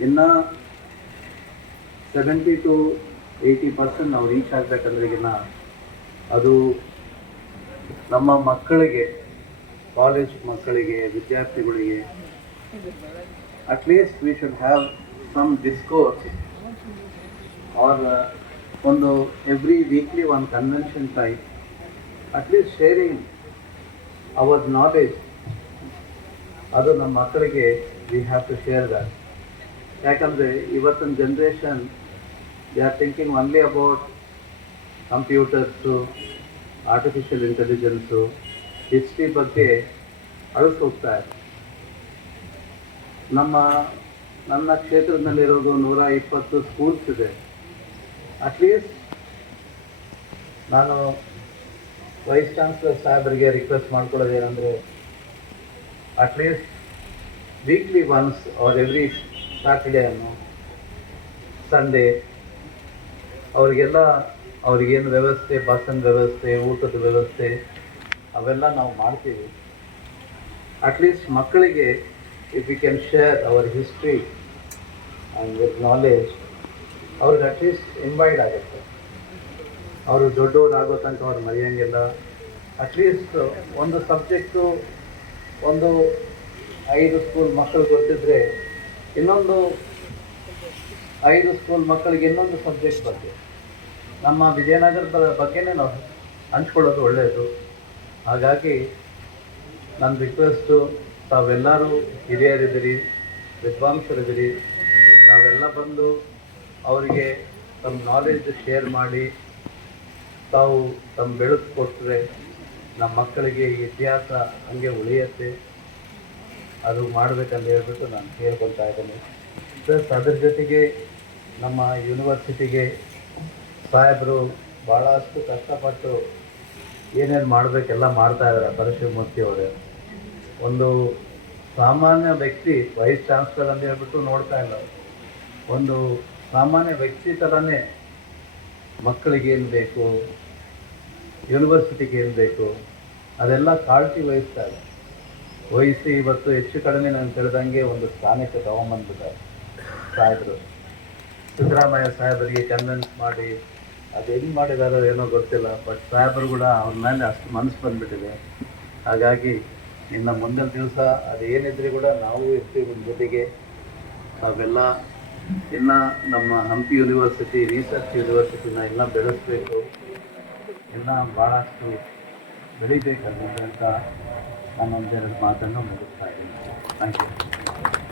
ಇನ್ನು seventy to eighty percent ನಾವು reach ಆಗಬೇಕಂದ್ರೆಗಿನ ಅದು ನಮ್ಮ ಮಕ್ಕಳಿಗೆ ಕಾಲೇಜ್ ಮಕ್ಕಳಿಗೆ, ವಿದ್ಯಾರ್ಥಿಗಳಿಗೆ at least we should have some discourse or ಒಂದು every weekly one convention type at least sharing our knowledge ಅದು ನಮ್ಮ ಮಕ್ಕಳಿಗೆ we have to share that ಯಾಕಂದರೆ ಇವತ್ತಿನ generation they are thinking only about computers artificial intelligence history ಬಗ್ಗೆ ಅಳಿಸೋಗ್ತಾ ಇದೆ ನಮ್ಮ, ನನ್ನ ಕ್ಷೇತ್ರದಲ್ಲಿರೋದು ನೂರ ಇಪ್ಪತ್ತು ಸ್ಕೂಲ್ಸ್ ಇದೆ. ಅಟ್ಲೀಸ್ಟ್ ನಾನು ವೈಸ್ ಚಾನ್ಸಲರ್ ಸಾಹೇಬರಿಗೆ request ಮಾಡ್ಕೊಳ್ಳೋದೇನೆಂದರೆ at least weekly once or every Saturday ಅನ್ನು ಸಂಡೇ, ಅವರಿಗೆಲ್ಲ ಅವ್ರಿಗೇನು ವ್ಯವಸ್ಥೆ ಬಸ್ಸಿನ ವ್ಯವಸ್ಥೆ, ಊಟದ ವ್ಯವಸ್ಥೆ, ಅವೆಲ್ಲ ನಾವು ಮಾಡ್ತೀವಿ. ಅಟ್ಲೀಸ್ಟ್ ಮಕ್ಕಳಿಗೆ if you can share our history and with knowledge ಅವ್ರಿಗೆ ಅಟ್ಲೀಸ್ಟ್ ಇನ್ವೈಟ್ ಆಗುತ್ತೆ. ಅವರು ದೊಡ್ಡವರಾಗೋ ತನಕ ಅವ್ರು ಮರೆಯೋಂಗಿಲ್ಲ. ಅಟ್ಲೀಸ್ಟ್ ಒಂದು ಸಬ್ಜೆಕ್ಟು ಒಂದು ಐದು ಸ್ಕೂಲ್ ಮಕ್ಕಳು ಗೊತ್ತಿದ್ರೆ ಇನ್ನೊಂದು ಐದು ಸ್ಕೂಲ್ ಮಕ್ಕಳಿಗೆ ಇನ್ನೊಂದು ಸಬ್ಜೆಕ್ಟ್ ಬಗ್ಗೆ. ನಮ್ಮ ವಿಜಯನಗರದ ಬಗ್ಗೆನೇ ನಾವು ಹಂಚ್ಕೊಳ್ಳೋದು ಒಳ್ಳೆಯದು. ಹಾಗಾಗಿ ನನ್ನ ರಿಕ್ವೆಸ್ಟು ತಾವೆಲ್ಲರೂ ಹಿರಿಯರಿದ್ದೀರಿ, ವಿದ್ವಾಂಸರಿದ್ದೀರಿ, ತಾವೆಲ್ಲ ಬಂದು ಅವರಿಗೆ ತಮ್ಮ ನಾಲೆಜ್ ಶೇರ್ ಮಾಡಿ, ತಾವು ತಮ್ಮ ಬೆಳಕು ಕೊಟ್ಟರೆ ನಮ್ಮ ಮಕ್ಕಳಿಗೆ ಇತಿಹಾಸ ಹಂಗೆ ಉಳಿಯುತ್ತೆ. ಅದು ಮಾಡಬೇಕಂತ ಹೇಳ್ಬಿಟ್ಟು ನಾನು ಕೇಳ್ಕೊಳ್ತಾ ಇದ್ದೇನೆ. ಪ್ಲಸ್ ಅದ್ರ ಜೊತೆಗೆ ನಮ್ಮ ಯೂನಿವರ್ಸಿಟಿಗೆ ಸಾಹೇಬರು ಭಾಳಷ್ಟು ಕಷ್ಟಪಟ್ಟು ಏನೇನು ಮಾಡಬೇಕೆಲ್ಲ ಮಾಡ್ತಾ ಇದ್ದಾರೆ ಪರಶಿವಮೂರ್ತಿ ಅವರೇ. ಒಂದು ಸಾಮಾನ್ಯ ವ್ಯಕ್ತಿ ವೈಸ್ ಚಾನ್ಸ್ಲರ್ ಅಂತ ಹೇಳ್ಬಿಟ್ಟು ನೋಡ್ತಾ ಇಲ್ಲ. ಒಂದು ಸಾಮಾನ್ಯ ವ್ಯಕ್ತಿ ಥರನೇ ಮಕ್ಕಳಿಗೆ ಏನು ಬೇಕು? ಯೂನಿವರ್ಸಿಟಿಗೆ ಏನು ಬೇಕು? ಅದೆಲ್ಲ ಕಾಳಜಿ ವಹಿಸ್ತಾರೆ ವಹಿಸಿ ಇವತ್ತು ಹೆಚ್ಚು ಕಡಿಮೆ ನಾನು ತಿಳಿದಂಗೆ ಒಂದು ಸ್ಥಾನಕ್ಕೆ ತಗೊಂಬಂದಿದ್ದಾರೆ ಸಾಹೇಬರು. ಸಿದ್ದರಾಮಯ್ಯ ಸಾಹೇಬರಿಗೆ ಕನ್ವಿನ್ಸ್ ಮಾಡಿ, ಅದು ಹೆಂಗೆ ಮಾಡಿದಾರೋ ಏನೋ ಗೊತ್ತಿಲ್ಲ ಬಟ್ ಸಾಹೇಬರು ಕೂಡ ಅವ್ರ ಮೇಲೆ ಅಷ್ಟು ಮನಸ್ಸು ಬಂದ್ಬಿಟ್ಟಿದೆ. ಹಾಗಾಗಿ ಇನ್ನು ಮುಂದಿನ ದಿವಸ ಅದು ಏನಿದ್ರೆ ಕೂಡ ನಾವು ಇರ್ತೀವಿ ನಿಮ್ಮ ಜೊತೆಗೆ. ನಾವೆಲ್ಲ ಇನ್ನ ನಮ್ಮ ಹಂಪಿ ಯೂನಿವರ್ಸಿಟಿ ರಿಸರ್ಚ್ ಯೂನಿವರ್ಸಿಟಿನ ಎಲ್ಲ ಬೆಳೆಸಬೇಕು. ಇನ್ನು ಭಾಳಷ್ಟು ಬೆಳಿಬೇಕಂತ ಅಂತ ನಾನೊಂದೆರಡು ಮಾತನ್ನು ಮುಗಿಸ್ತಾ ಇದ್ದೀನಿ. Thank you